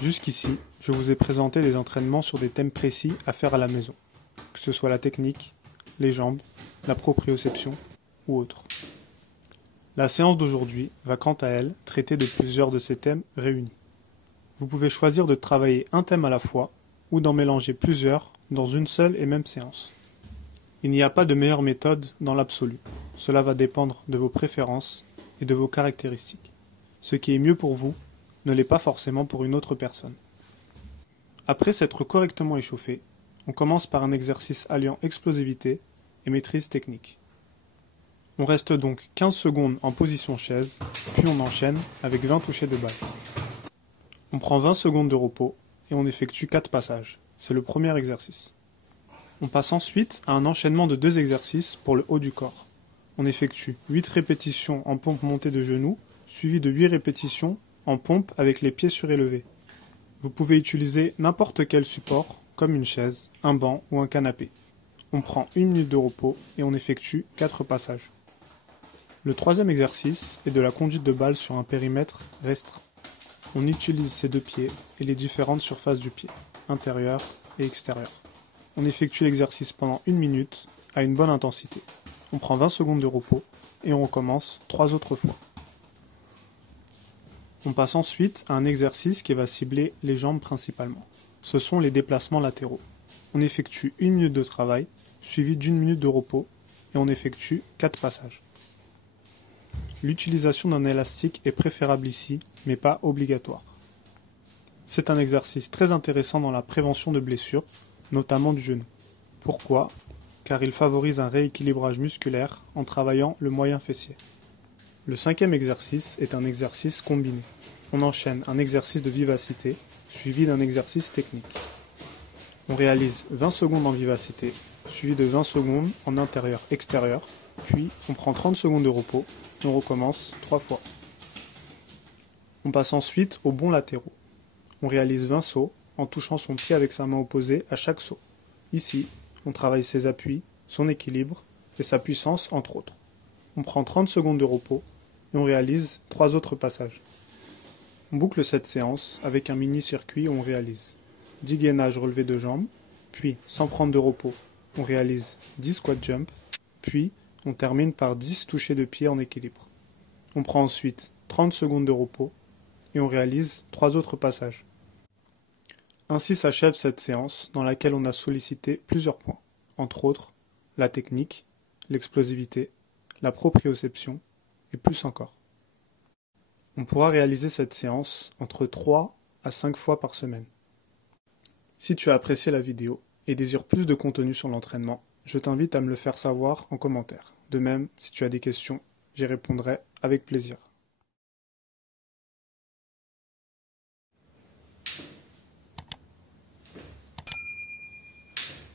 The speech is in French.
Jusqu'ici, je vous ai présenté des entraînements sur des thèmes précis à faire à la maison, que ce soit la technique, les jambes, la proprioception ou autre. La séance d'aujourd'hui va quant à elle traiter de plusieurs de ces thèmes réunis. Vous pouvez choisir de travailler un thème à la fois ou d'en mélanger plusieurs dans une seule et même séance. Il n'y a pas de meilleure méthode dans l'absolu. Cela va dépendre de vos préférences et de vos caractéristiques. Ce qui est mieux pour vous ne l'est pas forcément pour une autre personne. Après s'être correctement échauffé, on commence par un exercice alliant explosivité et maîtrise technique. On reste donc 15 secondes en position chaise, puis on enchaîne avec 20 touchés de balle. On prend 20 secondes de repos et on effectue 4 passages. C'est le premier exercice. On passe ensuite à un enchaînement de 2 exercices pour le haut du corps. On effectue 8 répétitions en pompe montée de genoux, suivi de 8 répétitions en pompe avec les pieds surélevés. Vous pouvez utiliser n'importe quel support, comme une chaise, un banc ou un canapé. On prend 1 minute de repos et on effectue 4 passages. Le troisième exercice est de la conduite de balle sur un périmètre restreint. On utilise ses 2 pieds et les différentes surfaces du pied, intérieur et extérieur. On effectue l'exercice pendant 1 minute à une bonne intensité. On prend 20 secondes de repos et on recommence 3 autres fois. On passe ensuite à un exercice qui va cibler les jambes principalement. Ce sont les déplacements latéraux. On effectue 1 minute de travail, suivi d'1 minute de repos, et on effectue 4 passages. L'utilisation d'un élastique est préférable ici, mais pas obligatoire. C'est un exercice très intéressant dans la prévention de blessures, notamment du genou. Pourquoi ? Car il favorise un rééquilibrage musculaire en travaillant le moyen fessier. Le cinquième exercice est un exercice combiné. On enchaîne un exercice de vivacité, suivi d'un exercice technique. On réalise 20 secondes en vivacité, suivi de 20 secondes en intérieur-extérieur, puis on prend 30 secondes de repos, et on recommence 3 fois. On passe ensuite aux bonds latéraux. On réalise 20 sauts en touchant son pied avec sa main opposée à chaque saut. Ici, on travaille ses appuis, son équilibre et sa puissance entre autres. On prend 30 secondes de repos et on réalise 3 autres passages. On boucle cette séance avec un mini-circuit où on réalise 10 gainages relevés de jambes, puis sans prendre de repos, on réalise 10 squat jump, puis on termine par 10 touchés de pied en équilibre. On prend ensuite 30 secondes de repos et on réalise 3 autres passages. Ainsi s'achève cette séance dans laquelle on a sollicité plusieurs points, entre autres la technique, l'explosivité, la proprioception et plus encore. On pourra réaliser cette séance entre 3 à 5 fois par semaine. Si tu as apprécié la vidéo et désires plus de contenu sur l'entraînement, je t'invite à me le faire savoir en commentaire. De même, si tu as des questions, j'y répondrai avec plaisir.